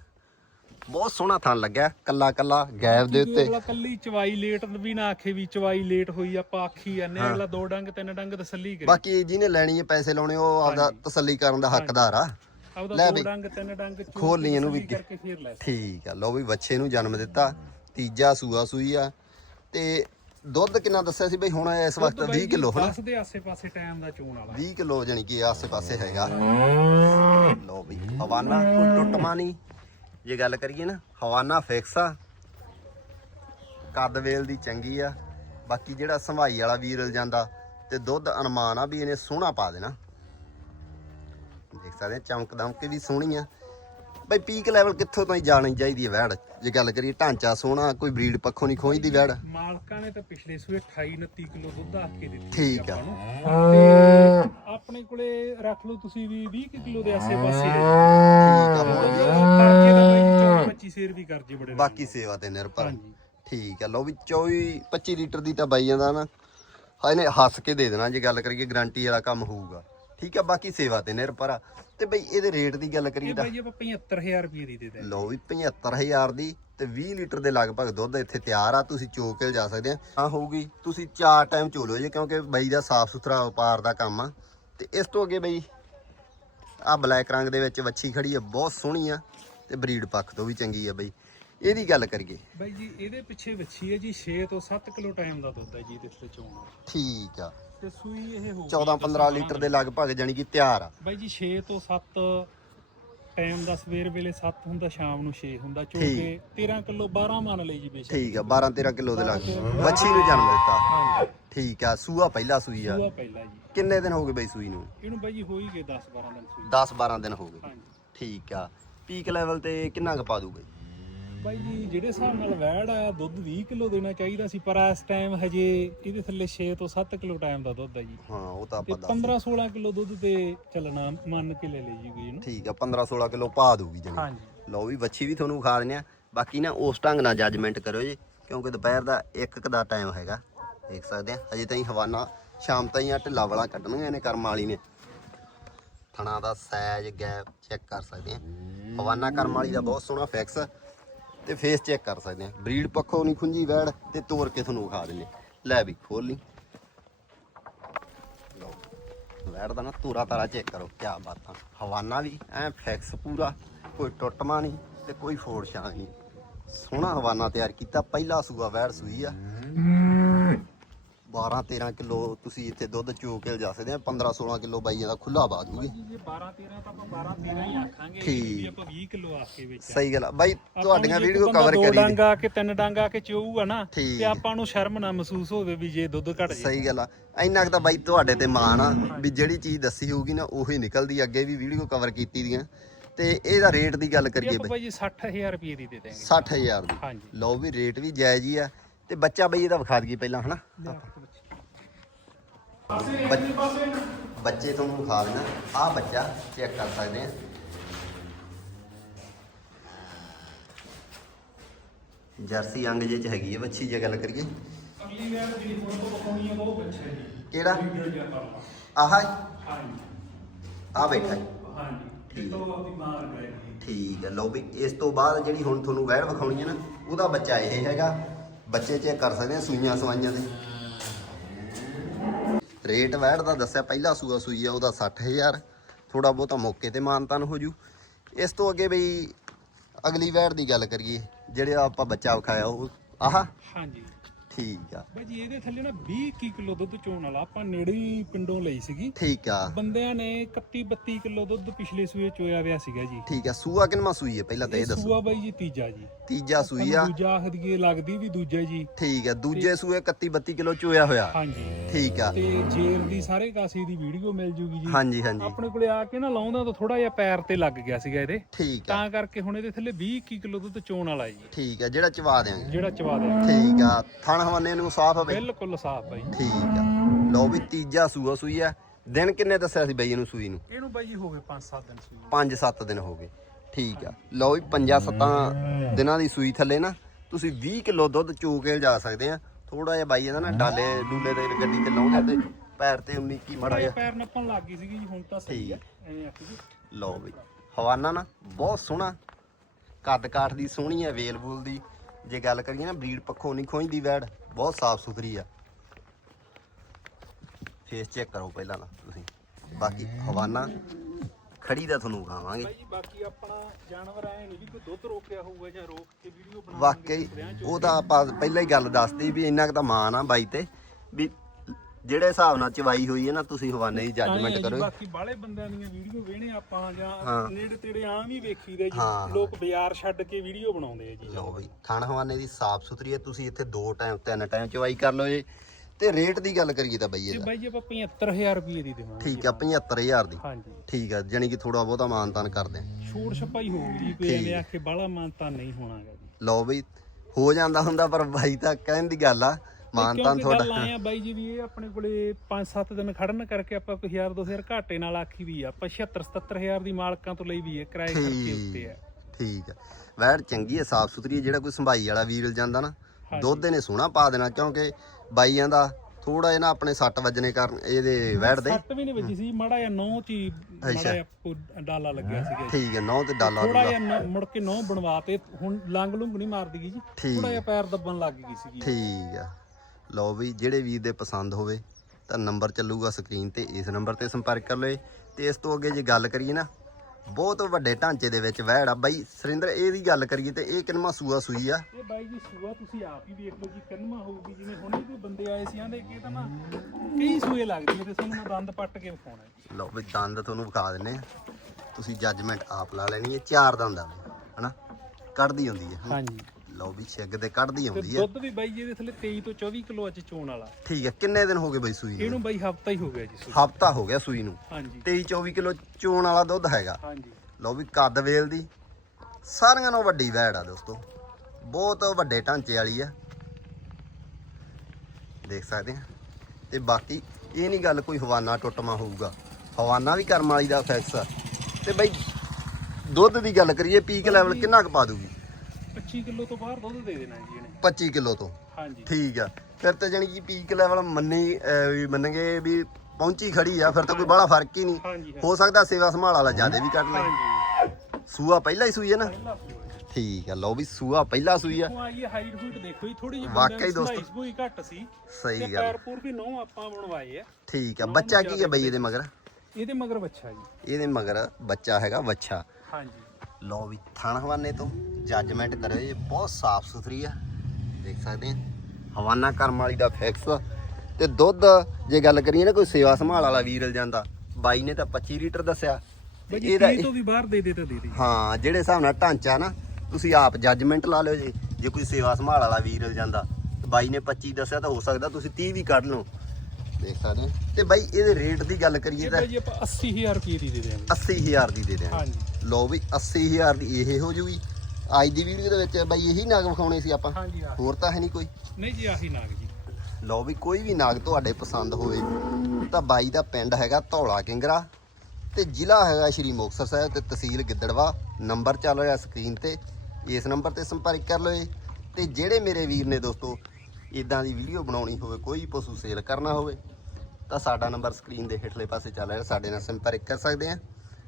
ਬਹੁਤ ਸੋਹਣਾ ਥਣ ਲੱਗਿਆ ਕੱਲਾ ਕੱਲਾ ਗੈਪ ਦੇ ਉੱਤੇ। ਅਗਲਾ ਕੱਲੀ ਚਵਾਈ ਲੇਟ ਵੀ ਨਾ ਆਖੇ ਵੀ ਚਵਾਈ ਲੇਟ ਹੋਈ ਆਪਾਂ ਆਖੀ ਜਾਂਦੇ। ਅਗਲਾ ਦੋ ਡੰਗ ਤਿੰਨ ਡੰਗ ਤਸੱਲੀ ਕਰੇ। ਬਾਕੀ ਜਿਹਨੇ ਲੈਣੀ ਹੈ ਪੈਸੇ ਲਾਉਣੇ ਉਹ ਆਪਦਾ ਤਸੱਲੀ ਕਰਨ ਦਾ ਹੱਕਦਾਰ ਆ। ਲੈ ਬਈ। ਡੰਗ ਤਿੰਨ ਡੰਗ ਖੋਲ ਲਈ ਇਹਨੂੰ ਵੀ ਤਸੱਲੀ ਕਰਕੇ ਫੇਰ ਲੈ। ਠੀਕ ਆ ਲਓ ਵੀ ਬੱਚੇ ਨੂੰ ਜਨਮ ਦਿੱਤਾ ਤੀਜਾ ਸੂਆ ਸੂਈ ਆ ਤੇ ਦੁੱਧ ਕਿੰਨਾ ਦੱਸਿਆ ਸੀ ਬਈ? ਹੁਣ ਇਸ ਵਕਤ 20 ਕਿਲੋ ਹਨਾ? 10 ਦੇ ਆਸੇ-ਪਾਸੇ ਟਾਈਮ ਦਾ ਚੋਣ ਵਾਲਾ। 20 ਕਿਲੋ ਜਾਨੀ ਕਿ ਆਸੇ-ਪਾਸੇ ਹੈਗਾ। ਲਓ ਵੀ ਹਵਾਨਾ ਕੋਈ ਟੁੱਟਮਾ ਨਹੀਂ। ਜੇ ਗੱਲ ਕਰੀਏ ਨਾ ਹਵਾਨਾ ਫਿਕਸ ਆ। ਕੱਦ ਵੇਲ ਦੀ ਚੰਗੀ ਆ। ਬਾਕੀ ਜਿਹੜਾ ਸੰਭਾਈ ਵਾਲਾ ਵੀਰਲ ਜਾਂਦਾ ਤੇ ਦੁੱਧ ਅਨੁਮਾਨ ਆ ਵੀ ਇਹਨੇ ਸੋਹਣਾ ਪਾ ਦੇਣਾ। ਦੇਖ ਸਕਦੇ ਚਮਕ ਦਮਕ ਵੀ ਸੋਹਣੀ ਆ। ਬਈ ਪੀਕ ਲੈਵਲ ਕਿੱਥੋਂ ਤਾਈਂ ਜਾਣੀ ਚਾਹੀਦੀ ਹੈ ਵੈੜ ਜੇ ਗੱਲ ਕਰੀਏ ਢਾਂਚਾ ਸੋਹਣਾ ਕੋਈ ਬਰੀਡ ਪੱਖੋਂ ਨਹੀਂ ਖੋਈਦੀ ਵੈੜ ਮਾਲਕਾਂ ਨੇ ਤਾਂ ਪਿਛਲੇ ਸੂਏ 28 29 ਕਿਲੋ ਦੁੱਧ ਆਖ ਕੇ ਦਿੱਤੀ ਠੀਕ ਆ। ਆਪਾਂ ਨੂੰ। ਤੇ ਆਪਣੇ ਕੋਲੇ ਰੱਖ ਲਓ ਤੁਸੀਂ ਵੀ 20 ਕੁ ਕਿਲੋ ਦੇ ਆਸੇ-ਪਾਸੇ ਹੈ। ਠੀਕ ਆ ਬਾਈ। ਕਰਜੇ ਦਾ ਬਾਈ 24 25 ਸੇਰ ਵੀ ਕਰਜੇ ਬੜੇ ਨੇ। ਬਾਕੀ ਸੇਵਾ ਤੇ ਨਿਰਭਰ। ਹਾਂਜੀ। ਠੀਕ ਹੈ ਲਓ ਵੀ 24 25 ਲੀਟਰ ਦੀ ਤਾਂ ਬਾਈ ਜਾਂਦਾ ਨਾ। ਹਾਂ ਇਹਨੇ ਹੱਸ ਕੇ ਦੇ ਦੇਣਾ ਜੇ ਗੱਲ ਕਰੀਏ ਗਾਰੰਟੀ ਵਾਲਾ ਕੰਮ ਹੋਊਗਾ। ਠੀਕ ਹੈ ਬਾਕੀ ਸੇਵਾ ਤੇ ਨਿਰਭਰ ਆ ਤੇ ਬਈ ਇਹਦੇ ਰੇਟ ਦੀ ਗੱਲ ਕਰੀਏ ਇਹ ਤਾਂ ਬਾਈ ਆਪਾਂ 75000 ਰੁਪਏ ਦੀ ਦੇ ਦੇ ਲਓ ਵੀ 75000 ਦੀ ਤੇ 20 ਲੀਟਰ ਦੇ ਲਗਭਗ ਦੁੱਧ ਇੱਥੇ ਤਿਆਰ ਆ ਤੁਸੀਂ ਚੋ ਕੇ ਜਾ ਸਕਦੇ ਆ। ਹਾਂ ਹੋਊਗੀ ਤੁਸੀਂ ਚਾਰ ਟਾਈਮ ਚੋ ਲਓ ਜੇ ਕਿਉਂਕਿ ਬਾਈ ਦਾ ਸਾਫ਼ ਸੁਥਰਾ ਵਪਾਰ ਦਾ ਕੰਮ ਆ। ਤੇ ਇਸ ਤੋਂ ਅੱਗੇ ਬਈ ਆ ਬਲੈਕ ਰੰਗ ਦੇ ਵਿੱਚ ਵੱਛੀ ਖੜੀ ਆ ਬਹੁਤ ਸੋਹਣੀ ਆ। ਤੇ ਬਰੀਡ ਪੱਖ ਤੋਂ ਵੀ ਚੰਗੀ ਆ ਬਈ। ਇਹਦੀ ਗੱਲ ਕਰੀਏ। ਬਾਈ ਜੀ ਇਹਦੇ ਪਿੱਛੇ ਵੱਛੀ ਹੈ ਜੀ 6 ਤੋਂ 7 ਕਿਲੋ ਟਾਈਮ ਦਾ ਦੁੱਧ ਹੈ ਜੀ ਇਹਦੇ ਤੇ ਚੋਣ। ਠੀਕ ਆ। ਤੇ ਸੂਈ ਇਹ ਹੋ 14 15 ਲੀਟਰ ਦੇ ਲਗਭਗ ਜਾਨੀ ਕਿ ਤਿਆਰ ਆ। ਬਾਈ ਜੀ 6 ਤੋਂ 7 ਟਾਈਮ ਦਾ ਸਵੇਰ ਵੇਲੇ 7 ਹੁੰਦਾ ਸ਼ਾਮ ਨੂੰ 6 ਹੁੰਦਾ। ਚੋ ਠੀਕ। ਕੇ 13 ਕਿਲੋ 12 ਮੰਨ ਲਈ ਜੀ ਬੇਸ਼ੱਕ। ਠੀਕ ਆ 12 13 ਕਿਲੋ ਦੇ ਲਗਭਗ ਵੱਛੀ ਨੂੰ ਜਨਮ ਦਿੱਤਾ। ਠੀਕ ਆ ਸੂਆ ਪਹਿਲਾ ਸੂਈ ਆ। ਸੂਆ ਪਹਿਲਾ ਜੀ। ਕਿੰਨੇ ਦਿਨ ਹੋ ਗਏ ਬਈ ਸੂਈ ਨੂੰ? ਇਹਨੂੰ ਬਾਈ ਜੀ ਹੋ ਹੀ ਗਏ 10 12 ਦਿਨ ਸੂਈ। 10 12 ਦਿਨ ਹੋ ਗਏ। ਠੀਕ ਆ। ਪੀਕ ਲੈਵਲ ਤੇ ਕਿੰਨਾ ਕੁ ਪਾ ਦੂ ਬਈ? ਬਾਈ ਜੀ ਜਿਹੜੇ ਹਿਸਾਬ ਨਾਲ ਵੈੜ ਆ ਦੁੱਧ 20 ਕਿਲੋ ਦੇਣਾ ਚਾਹੀਦਾ ਸੀ ਪਰ ਇਸ ਟਾਈਮ ਹਜੇ ਇਹਦੇ ਥੱਲੇ 6 ਤੋਂ 7 ਕਿਲੋ ਟਾਈਮ ਦਾ ਦੁੱਧ ਹੈ ਜੀ। ਹਾਂ ਉਹ ਤਾਂ ਤੇ ਆਪਾਂ ਦੱਸ 15 16 ਕਿਲੋ ਦੁੱਧ ਤੇ ਚੱਲਣਾ ਮੰਨ ਕੇ ਲੈ ਲਈ ਜੀ ਕੋਈ ਇਹਨੂੰ। ਠੀਕ ਆ 15 16 ਕਿਲੋ ਪਾ ਦੂਗੀ ਜਣੀ ਹਾਂਜੀ। ਲਓ ਵੀ ਵੱਛੀ ਵੀ ਤੁਹਾਨੂੰ ਵਿਖਾ ਦਿੰਦੇ ਆ। ਬਾਕੀ ਨਾ ਉਸ ਢੰਗ ਨਾਲ ਜੱਜਮੈਂਟ ਕਰਿਓ ਜੀ ਕਿਉਂਕਿ ਦੁਪਹਿਰ ਦਾ ਇੱਕ ਕੁ ਦਾ ਟਾਈਮ ਹੈਗਾ। ਦੇਖ ਸਕਦੇ ਆ ਹਜੇ ਤਾਈਂ ਹਵਾਨਾ ਸ਼ਾਮ ਤਾਈਂ ਆ ਢਿੱਲਾ ਵਾਲਾ ਕੱਢਣੀਆਂ ਇਹਨੇ ਕਰਮ ਵਾਲੀ ਨੇ। ਥਣਾ ਦਾ ਸਾਈਜ਼ ਗੈਪ ਚੈੱਕ ਕਰ ਸਕਦੇ ਆ। ਹਵਾਨਾ ਕਰਮ ਵਾਲੀ ਦਾ ਬਹੁਤ ਸੋਹਣਾ ਫਿਕਸ ਤੇ ਫੇਸ ਚੈੱਕ ਕਰ ਸਕਦੇ ਆ ਬਰੀਡ ਪੱਖੋਂ ਨਹੀਂ ਖੁੰਝੀ ਵੈੜ ਤੇ ਤੋੜ ਕੇ ਤੁਹਾਨੂੰ ਵਿਖਾ ਦਿੰਦੇ ਲੈ ਵੀ ਖੋਲ ਲਈ। ਲਓ, ਵੈੜ ਦਾ ਨਾ ਤੂਰਾ ਤਾਰਾ ਚੈੱਕ ਕਰੋ ਕੀ ਬਾਤਾਂ ਹਵਾਨਾ ਵੀ, ਐ ਫਿਕਸ ਪੂਰਾ, ਕੋਈ ਟੁੱਟਮਾ ਨਹੀਂ ਤੇ ਕੋਈ ਫੋੜ ਛਾਂ ਨਹੀਂ। ਸੋਹਣਾ ਹਵਾਨਾ ਤਿਆਰ ਕੀਤਾ, ਪਹਿਲਾ ਸੂਆ ਵੈੜ ਸੂਈ ਆ। 12 13 ਕਿਲੋ ਤੁਸੀਂ ਇੱਥੇ ਦੁੱਧ ਚੋ ਕੇ ਲਿਜਾ ਸਕਦੇ ਆ 15 16 ਕਿਲੋ ਬਾਈਆਂ ਦਾ ਖੁੱਲਾ ਪਾ ਦੂਗੀ। ਜੀ ਜੇ 12 13 ਤਾਂ ਆਪਾਂ 12 13 ਹੀ ਆਖਾਂਗੇ ਵੀ ਆਪਾਂ 20 ਕਿਲੋ ਆਖ ਕੇ ਵਿੱਚ ਸਹੀ ਗੱਲ ਆ। ਬਾਈ ਤੁਹਾਡੀਆਂ ਵੀਡੀਓ ਕਵਰ ਕਰੀ ਦੀ। ਡਾਂਗਾ ਕੇ ਤਿੰਨ ਡਾਂਗਾ ਕੇ ਚੋਊਗਾ ਨਾ ਠੀਕ। ਤੇ ਆਪਾਂ ਨੂੰ ਸ਼ਰਮ ਨਾ ਮਹਿਸੂਸ ਹੋਵੇ ਵੀ ਜੇ ਦੁੱਧ ਘਟ ਜੇ। ਸਹੀ ਗੱਲ ਆ। ਇੰਨਾ ਕੁ ਤਾਂ ਬਾਈ ਤੁਹਾਡੇ ਤੇ ਮਾਣ ਆ ਵੀ ਜਿਹੜੀ ਚੀਜ਼ ਦੱਸੀ ਹੋਊਗੀ ਨਾ ਉਹੀ ਨਿਕਲਦੀ ਅੱਗੇ ਵੀ ਵੀਡੀਓ ਕਵਰ ਕੀਤੀ ਦੀਆਂ। ਤੇ ਇਹਦਾ ਰੇਟ ਦੀ ਗੱਲ ਕਰੀਏ ਬਾਈ। ਬਾਈ ਜੀ 60000 ਰੁਪਏ ਦੀ ਦੇ ਦੇਵਾਂਗੇ। 60000 ਦੀ। ਲਓ ਵੀ ਰੇਟ ਵੀ ਜਾਇਜ਼ ਹੀ ਆ। ਤੇ ਬੱਚਾ ਬਈ ਇਹਦਾ ਵਿਖਾ ਦਈਏ ਪਹਿਲਾਂ ਹਨਾ? ਬੱਚ- ਤੁਹਾਨੂੰ ਵਿਖਾ ਦੇਣਾ ਆਹ ਬੱਚਾ ਚੈੱਕ ਕਰ ਸਕਦੇ ਆ। ਜਰਸੀ ਅੰਗ ਜੇ ਚ ਹੈਗੀ ਹੈ ਬੱਚੀ ਜੇ ਗੱਲ ਕਰੀਏ। ਅਗਲੀ ਵਾਰ ਜਿਹੜੀ ਫੋਟੋ ਵਿਖਾਉਣੀ ਹੈ ਉਹ ਬੱਚਾ ਜੀ। ਕਿਹੜਾ? ਆਹ ਆ ਬੈਠਾ ਹੈ। ਹਾਂਜੀ। ਤੋਂ ਠੀਕ ਹੈ ਲਓ ਵੀ ਇਸ ਤੋਂ ਬਾਅਦ ਜਿਹੜੀ ਹੁਣ ਤੁਹਾਨੂੰ ਵੈੜ ਵਿਖਾਉਣੀ ਹੈ ਨਾ ਉਹਦਾ ਬੱਚਾ ਇਹ ਹੈਗਾ। ਬੱਚੇ ਚੈੱਕ ਕਰ ਸਕਦੇ ਆ ਸੂਈਆਂ ਸਵਾਈਆਂ ਦੇ। ਰੇਟ ਵੈੜ ਦਾ ਦੱਸਿਆ, ਪਹਿਲਾ ਸੂਆ ਸੂਈ ਆ, ਉਹਦਾ 60000 ਥੋੜਾ ਬਹੁਤਾ ਮੌਕੇ ਤੇ ਮਾਨਤਾਨ ਹੋ ਜੂ। ਇਸ ਤੋਂ ਅੱਗੇ ਬਈ ਅਗਲੀ ਵੈੜ ਦੀ ਗੱਲ ਕਰੀਏ, ਜਿਹੜੇ ਆਪਾਂ ਬੱਚਾ ਵਿਖਾਇਆ, ਉਹ ਆਹ। ਹਾਂਜੀ। ਠੀਕ ਆ। ਬਾਈ ਜੀ ਇਹਦੇ ਥੱਲੇ ਨਾ 20 21 ਕਿਲੋ ਦੁੱਧ ਚੋਣ ਵਾਲਾ ਆਪਾਂ ਨੇੜੇ ਹੀ ਪਿੰਡੋਂ ਲਈ ਸੀਗੀ। ਠੀਕ ਆ। ਬੰਦਿਆਂ ਨੇ 31 32 ਕਿਲੋ ਦੁੱਧ ਪਿਛਲੇ ਸੂਏ ਚੋਇਆ ਵਿਆ ਸੀਗਾ ਜੀ। ਠੀਕ ਆ ਸੂਆ ਕਿੰਨਾ ਸੂਈ ਹੈ ਪਹਿਲਾਂ ਤਾਂ ਇਹ ਦੱਸੋ। ਸੂਆ ਬਾਈ ਜੀ ਤੀਜਾ ਜੀ। ਤੀਜਾ ਸੂਈ ਆ। ਦੂਜਾ ਹਦਗੇ ਲੱਗਦੀ ਵੀ ਦੂਜਾ ਜੀ। ਠੀਕ ਆ ਦੂਜੇ ਸੂਏ 31 32 ਕਿਲੋ ਚੋਇਆ ਹੋਇਆ। ਹਾਂਜੀ। ਠੀਕ ਆ। ਤੇ ਜੇਰ ਦੀ ਸਾਰੇ ਕਾਸੀ ਦੀ ਵੀਡੀਓ ਮਿਲ ਜੂਗੀ ਜੀ। ਹਾਂਜੀ ਹਾਂਜੀ। ਆਪਣੇ ਕੋਲੇ ਆ ਕੇ ਨਾ ਲਾਉਂਦਾ ਤਾਂ ਥੋੜਾ ਜਿਹਾ ਪੈਰ ਤੇ ਲੱਗ ਗਿਆ ਸੀਗਾ ਇਹਦੇ। ਠੀਕ ਆ। ਤਾਂ ਕਰਕੇ ਹੁਣ ਇਹਦੇ ਥੱਲੇ 20 21 ਕਿਲੋ ਦੁੱਧ ਚੋਣ ਵਾਲਾ ਜੀ। ਠੀਕ ਆ ਜਿਹੜਾ ਚਵਾ ਦਿਆਂਗੇ। ਜਿਹੜਾ ਚਵਾ ਦੇ ਠੀਕ ਆ ਥਣ ਹਵਾਨੇ ਨੂੰ ਸਾਫ਼ ਆ ਬਈ ਬਿਲਕੁਲ ਸਾਫ਼ ਬਾਈ। ਠੀਕ ਆ। ਲਓ ਵੀ ਤੀਜਾ ਸੂਆ ਸੂਈ ਆ। ਦਿਨ ਕਿੰਨੇ ਦੱਸਿਆ ਸੀ ਬਈ ਇਹਨੂੰ ਸੂਈ ਨੂੰ? ਇਹਨੂੰ ਬਾਈ ਜੀ ਹੋ ਗਏ 5-7 ਦਿਨ ਸੂਈ। 5-7 ਦਿਨ ਹੋ ਗਏ। ਠੀਕ ਆ। ਲਓ ਵੀ 5-7 ਦਿਨਾਂ ਦੀ ਸੂਈ ਥੱਲੇ ਨਾ ਤੁਸੀਂ 20 ਕਿਲੋ ਦੁੱਧ ਚੋ ਕੇ ਜਾ ਸਕਦੇ ਆ। ਥੋੜਾ ਜਿਹਾ ਬਾਈ ਇਹਦਾ ਨਾ ਡਾਲੇ ਡੂਲੇ ਤੇ ਗੱਡੀ ਤੇ ਲਾਉਂਦੇ ਤੇ ਪੈਰ ਤੇ 19 ਕੀ ਮੜਾ ਜਿਹਾ। ਪੈਰ ਨੱਪਣ ਲੱਗ ਗਈ ਸੀਗੀ ਜੀ ਹੁਣ ਤਾਂ ਸਹੀ ਹੈ ਐਵੇਂ ਆਖੀ ਜੀ ਲਓ ਬਈ ਹਵਾਨਾ ਨਾ ਬਹੁਤ ਸੋਹਣਾ। ਕੱਦ ਕਾਠ ਦੀ ਸੋਹਣੀ ਹੈ ਵੇਲ ਵੂਲ ਦੀ। ਜੇ ਗੱਲ ਕਰੀਏ ਨਾ ਬਰੀਡ ਪੱਖੋਂ ਨਹੀਂ ਖੋਈਦੀ ਵੈੜ ਬਹੁਤ ਸਾਫ਼ ਸੁਥਰੀ ਆ। ਫੇਸ ਚੈੱਕ ਕਰੋ ਪਹਿਲਾਂ ਨਾ ਤੁਸੀਂ। ਬਾਕੀ ਹਵਾਨਾ ਖੜੀ ਦਾ ਤੁਹਾਨੂੰ ਖਾਵਾਂਗੇ ਬਾਕੀ ਆਪਣਾ ਜਾਨਵਰ ਐ ਨਹੀਂ ਵੀ ਕੋਈ ਦੁੱਧ ਰੋਕਿਆ ਹੋਊਗਾ ਜਾਂ ਰੋਕ ਕੇ ਵੀਡੀਓ ਬਣਾ ਵਾਕਈ ਉਹ ਤਾਂ ਆਪਾਂ ਪਹਿਲਾਂ ਹੀ ਗੱਲ ਦੱਸਤੀ ਵੀ ਇੰਨਾ ਕੁ ਤਾਂ ਮਾਣ ਆ ਬਾਈ ਤੇ ਵੀ ਜਿਹੜੇ ਹਿਸਾਬ ਨਾਲ ਚਵਾਈ ਹੋਈ ਹੈ ਨਾ ਤੁਸੀਂ ਹਵਾਨੇ ਦੀ ਜੱਜਮੈਂਟ ਕਰੋ। ਬਾਕੀ ਬਾਹਲੇ ਬੰਦਿਆਂ ਦੀਆਂ ਵੀਡੀਓ ਵੇਣੇ ਆਪਾਂ ਜਾਂ। ਨੇੜੇ ਤੇੜੇ ਆਮ ਹੀ ਵੇਖੀਦੇ ਜੀ। ਲੋਕ ਬਾਜ਼ਾਰ ਛੱਡ ਕੇ ਵੀਡੀਓ ਬਣਾਉਂਦੇ ਆ ਜੀ। ਲਓ ਬਈ ਥਣ ਹਵਾਨੇ ਦੀ ਸਾਫ਼ ਸੁਥਰੀ ਹੈ ਤੁਸੀਂ ਇੱਥੇ ਦੋ ਟਾਈਮ ਤਿੰਨ ਟਾਈਮ ਚਵਾਈ ਕਰ ਲਓ ਜੀ। ਤੇ ਰੇਟ ਦੀ ਗੱਲ ਕਰੀਏ ਤਾਂ ਬਈ ਇਹ ਇਹਦਾ। ਬਾਈ ਆਪਾਂ 75000 ਰੁਪਏ ਦੀ ਦੇਵਾਂਗੇ ਠੀਕ ਆ 75000 ਦੀ। ਹਾਂਜੀ। ਠੀਕ ਆ ਜਾਨੀ ਕਿ ਥੋੜਾ ਬਹੁਤਾ ਮਾਨਤਾਨ ਕਰਦੇ ਆ ਛੂਟ ਛਪਾਈ ਹੋਊਗੀ ਕੋਈ ਐਵੇਂ ਆਖੇ ਬਾਹਲਾ ਮਾਨਤਾ ਨਹੀਂ ਹੋਣਾਗਾ ਜੀ। ਲਓ ਬਈ ਹੋ ਜਾਂਦਾ ਹੁੰਦਾ ਪਰ ਬਾਈ ਤਾਂ ਕਹਿਣ ਦੀ ਗੱਲ ਆ ਮਾਨਤਾਨ ਤੁਹਾਡਾ। ਆਏ ਆ ਬਾਈ ਜੀ ਵੀ ਇਹ ਆਪਣੇ ਕੋਲੇ 5-7 ਦਿਨ ਖੜਨ ਕਰਕੇ ਆਪਾਂ ਕੋਈ 1000 2000 ਘਾਟੇ ਨਾਲ ਆਖੀ ਵੀ ਆ। ਆਪਾਂ 76 77000 ਦੀ ਮਾਲਕਾਂ ਤੋਂ ਲਈ ਵੀ ਹੈ ਕਿਰਾਏ ਖਰਚੇ ਉੱਤੇ ਆ। ਠੀਕ ਆ। ਵੈੜ ਚੰਗੀ ਹੈ ਸਾਫ਼ ਸੁਥਰੀ ਹੈ ਜਿਹੜਾ ਕੋਈ ਸੰਭਾਈ ਵਾਲਾ ਵੀਰ ਜਾਂਦਾ ਨਾ ਦੁੱਧ ਇਹਨੇ ਸੋਹਣਾ ਪਾ ਦੇਣਾ ਕਿਉਂਕਿ ਬਾਈਆਂ ਦਾ ਥੋੜਾ ਜਿਹਾ ਨਾ ਆਪਣੇ ਸੱਟ ਵੱਜਣੇ ਕਾਰਨ ਇਹਦੇ ਵੈੜ ਦੇ। ਸੱਟ ਵੀ ਨਹੀਂ ਵੱਜੀ ਸੀ ਮਾੜਾ ਜਿਹਾ ਨੌ ਚ ਹੀ ਮਾੜਾ ਜਿਹਾ ਡਾਲਾ ਲੱਗਿਆ ਸੀਗਾ। ਠੀਕ ਹੈ ਨੌ ਤੇ ਡਾਲਾ ਥੋੜਾ ਜਿਹਾ ਨੌ- ਮੁੜ ਕੇ ਨੌ ਬਣਵਾ ਤੇ ਹੁਣ ਲੰਗ ਲੁੰਗ ਨਹੀਂ ਮਾਰਦੀ ਜੀ। ਥੋੜਾ ਜਿਹਾ ਪੈਰ ਦੱਬਣ ਲੱਗ ਗਈ ਸੀਗੀ। ਠੀਕ ਆ। ਲਓ ਵੀ ਜਿਹੜੇ ਵੀਰ ਦੇ ਪਸੰਦ ਹੋਵੇ ਤਾਂ ਨੰਬਰ ਚੱਲੂਗਾ ਸਕਰੀਨ ਤੇ ਇਸ ਨੰਬਰ ਤੇ ਸੰਪਰਕ ਕਰ ਲਓ ਤੇ ਇਸ ਤੋਂ ਅੱਗੇ ਜੇ ਗੱਲ ਕਰੀਏ ਨਾ ਬਹੁਤ ਵੱਡੇ ਢਾਂਚੇ ਦੇ ਵਿੱਚ ਵਹਿੜ ਆ ਬਾਈ। ਸੁਰਿੰਦਰ ਇਹਦੀ ਗੱਲ ਕਰੀਏ ਤੇ ਇਹ ਕਿੰਨਵਾਂ ਸੂਆ ਸੂਈ ਆ? ਇਹ ਬਾਈ ਜੀ ਸੂਆ ਤੁਸੀਂ ਆਪ ਹੀ ਵੇਖ ਲਓ ਜੀ ਕਿੰਨਵਾ ਹੋਊਗੀ। ਜਿਵੇਂ ਹੁਣੇ ਕੋਈ ਬੰਦੇ ਆਏ ਸੀ ਆਂਦੇ ਕਿ ਇਹ ਤਾਂ ਨਾ ਕਈ ਸੂਏ ਲੱਗਦੀ ਤੇ ਤੁਹਾਨੂੰ ਮੈਂ ਦੰਦ ਪੱਟ ਕੇ ਵਿਖਾਉਣਾ ਲਓ ਵੀ ਦੰਦ ਤੁਹਾਨੂੰ ਵਿਖਾ ਦਿੰਨੇ ਆ। ਤੁਸੀਂ ਜੱਜਮੈਂਟ ਆਪ ਲਾ ਲੈਣੀ ਹੈ ਚਾਰ ਦੰਦ ਆ ਹਨਾ? ਕੱਢਦੀ ਹੁੰਦੀ ਹੈ ਹਾਂਜੀ। ਲਓ ਵੀ ਛਿੱਗ ਤੇ ਕੱਢਦੀ ਤੇ ਹੁੰਦੀ ਹੈ ਦੁੱਧ ਵੀ ਬਾਈ ਜੀ ਇਹਦੇ ਥੱਲੇ 23 ਤੋਂ 24 ਕਿਲੋ ਅੱਜ ਚੋਣ ਵਾਲਾ। ਠੀਕ ਹੈ ਕਿੰਨੇ ਦਿਨ ਹੋ ਗਏ ਬਾਈ ਸੂਈ ਨੂੰ? ਇਹਨੂੰ ਬਾਈ ਹਫਤਾ ਹੀ ਹੋ ਗਿਆ ਜੀ ਸੂਈ। ਹਫਤਾ ਹੋ ਗਿਆ ਸੂਈ ਨੂੰ। ਹਾਂਜੀ। 23 24 ਕਿਲੋ ਚੋਣ ਵਾਲਾ ਦੁੱਧ ਹੈਗਾ। ਹਾਂਜੀ। ਲਓ ਵੀ ਕੱਦ ਵੇਲ ਦੀ। ਸਾਰੀਆਂ ਨਾਲੋਂ ਵੱਡੀ ਵੈੜ ਆ ਦੋਸਤੋ। ਬਹੁਤ ਵੱਡੇ ਢਾਂਚੇ ਵਾਲੀ ਆ। ਦੇਖ ਸਕਦੇ ਆ। ਤੇ ਬਾਕੀ ਇਹ ਨਹੀਂ ਗੱਲ ਕੋਈ ਹਵਾਨਾ ਟੁੱਟਮਾ ਹੋਊਗਾ। ਹਵਾਨਾ ਵੀ ਕਰਮ ਵਾਲੀ ਦਾ ਫੈਕਸ ਆ। ਤੇ ਬਈ ਦੁੱਧ ਦੀ ਗੱਲ ਕਰੀਏ ਪੀਕ ਲੈਵਲ ਕਿੰਨਾ ਕੁ ਪਾ ਦੂਗੀ? 25 ਕਿਲੋ ਤੋਂ ਬਾਹਰ ਦੁੱਧ ਦੇ ਦੇਣਾ ਜੀ ਇਹਨੇ। 25 ਕਿਲੋ ਤੋਂ? ਹਾਂਜੀ। ਠੀਕ ਆ। ਫਿਰ ਤੇ ਜਾਣੀ ਕਿ ਪੀਕ ਲੈਵਲ ਮੰਨੀ ਅਹ ਵੀ ਮੰਨਗੇ ਵੀ ਪਹੁੰਚੀ ਖੜੀ ਆ ਫਿਰ ਤਾਂ ਕੋਈ ਬੜਾ ਫ਼ਰਕ ਹੀ ਨਹੀਂ। ਹਾਂਜੀ ਹਾਂ। ਹੋ ਸਕਦਾ ਸੇਵਾ ਸੰਭਾਲ ਵਾਲਾ ਜ਼ਿਆਦਾ ਵੀ ਲੈ। ਹਾਂਜੀ। ਸੂਆ ਪਹਿਲਾਂ ਹੀ ਸੂਈ ਹੈ ਨਾ? ਪਹਿਲਾ ਸੂਆ ਜੀ। ਠੀਕ ਆ ਲਓ ਵੀ ਸੂਆ ਪਹਿਲਾ ਸੂਈ ਆ। ਉਹ ਆਈ ਹਾਈਟ ਹੂਟ ਦੇਖੋ ਜੀ ਥੋੜੀ ਜਿਹੀ ਵਾਕਈ ਦੋਸਤੋ। ਸੂਈ ਘੱਟ ਸੀ। ਤੇ ਸਹੀ ਗੱਲ। ਪੈਰ ਪੂਰ ਵੀ ਨੌ ਆਪਾਂ ਬਣਵਾਏ ਆ। ਠੀਕ ਆ ਬੱਚਾ ਕੀ ਹੈ ਬਈ ਇਹਦੇ ਮਗਰ? ਇਹਦੇ ਮਗਰ ਬੱਚਾ ਜੀ। ਇਹਦੇ ਮਗਰ ਬੱਚਾ ਹੈਗਾ ਬੱਚਾ ਹਾਂਜੀ। ਲਓ ਵੀ ਥਣ ਹਵਾਨੇ ਤੋਂ ਜੱਜਮੈਂਟ ਕਰਿਓ ਇਹ ਬਹੁਤ ਸਾਫ਼ ਸੁਥਰੀ ਆ। ਦੇਖ ਸਕਦੇ ਆ ਹਵਾਨਾ ਕਰਮ ਵਾਲੀ ਦਾ ਫਿਕਸ ਤੇ ਦੁੱਧ ਜੇ ਗੱਲ ਕਰੀਏ ਨਾ ਕੋਈ ਸੇਵਾ ਸੰਭਾਲ ਵਾਲਾ ਵੀਰਲ ਜਾਂਦਾ ਬਾਈ ਨੇ ਤਾਂ 25 ਲੀਟਰ ਦੱਸਿਆ। ਤੇ ਜੀ ਇਹਦਾ 30 ਤੋਂ ਵੀ ਬਾਹਰ ਦੇ ਦੇ ਤਾਂ ਦੇ ਦੇ। ਹਾਂ ਜਿਹੜੇ ਹਿਸਾਬ ਨਾਲ ਢਾਂਚਾ ਨਾ ਤੁਸੀਂ ਆਪ ਜੱਜਮੈਂਟ ਲਾ ਲਿਓ ਜੀ ਜੇ ਕੋਈ ਸੇਵਾ ਸੰਭਾਲ ਵਾਲਾ ਵੀਰਲ ਜਾਂਦਾ ਤੇ ਬਾਈ ਨੇ 25 ਦੱਸਿਆ ਤਾਂ ਹੋ ਸਕਦਾ ਤੁਸੀਂ 30 ਵੀ ਕੱਢ ਲਓ। ਦੇਖ ਸਕਦੇ ਤੇ ਬਾਈ ਇਹਦੇ ਰੇਟ ਦੀ ਗੱਲ ਕਰੀਏ ਤਾਂ ਜੀ ਆਪਾਂ 80000 ਰੁਪਏ ਦੀ ਦੇ ਦੇਵਾਂਗੇ 80000 ਦੀ ਦੇ ਦਿਆਂਗੇ। ਹਾਂਜੀ। ਲਓ ਵੀ 80000 ਦੀ ਇਹ ਹੋ ਜੂਗੀ। ਅੱਜ ਦੀ ਵੀਡੀਓ ਦੇ ਵਿੱਚ ਬਾਈ ਇਹੀ ਨਾਗ ਵਿਖਾਉਣੇ ਸੀ ਆਪਾਂ। ਹਾਂਜੀ ਹੋਰ ਤਾਂ ਹੈ ਨਹੀਂ ਕੋਈ। ਨਹੀਂ ਜੀ ਆਹੀ ਨਾਗ ਜੀ। ਲਓ ਵੀ ਕੋਈ ਵੀ ਨਾਗ ਤੁਹਾਡੇ ਪਸੰਦ ਹੋਵੇ ਤਾਂ ਬਾਈ ਦਾ ਪਿੰਡ ਹੈਗਾ ਧੌਲਾ ਕਿੰਗਰਾ ਤੇ ਜ਼ਿਲ੍ਹਾ ਹੈਗਾ ਸ਼੍ਰੀ ਮੁਕਤਸਰ ਸਾਹਿਬ ਤੇ ਤਹਿਸੀਲ ਗਿੱਦੜਵਾ। ਨੰਬਰ ਚੱਲ ਰਿਹਾ ਸਕਰੀਨ ਤੇ। ਇਸ ਨੰਬਰ ਤੇ ਸੰਪਰਕ ਕਰ ਲਓ। ਤੇ ਜਿਹੜੇ ਮੇਰੇ ਵੀਰ ਨੇ ਦੋਸਤੋ ਇਦਾਂ ਦੀ ਵੀਡੀਓ ਬਣਾਉਣੀ ਹੋਵੇ ਕੋਈ ਪਸ਼ੂ ਸੇਲ ਕਰਨਾ ਹੋਵੇ ਤਾਂ ਸਾਡਾ ਨੰਬਰ ਸਕਰੀਨ ਦੇ ਹੇਠਲੇ ਪਾਸੇ ਚੱਲ ਰਿਹਾ। ਸਾਡੇ ਨਾਲ ਸੰਪਰਕ ਕਰ ਸਕਦੇ ਆ।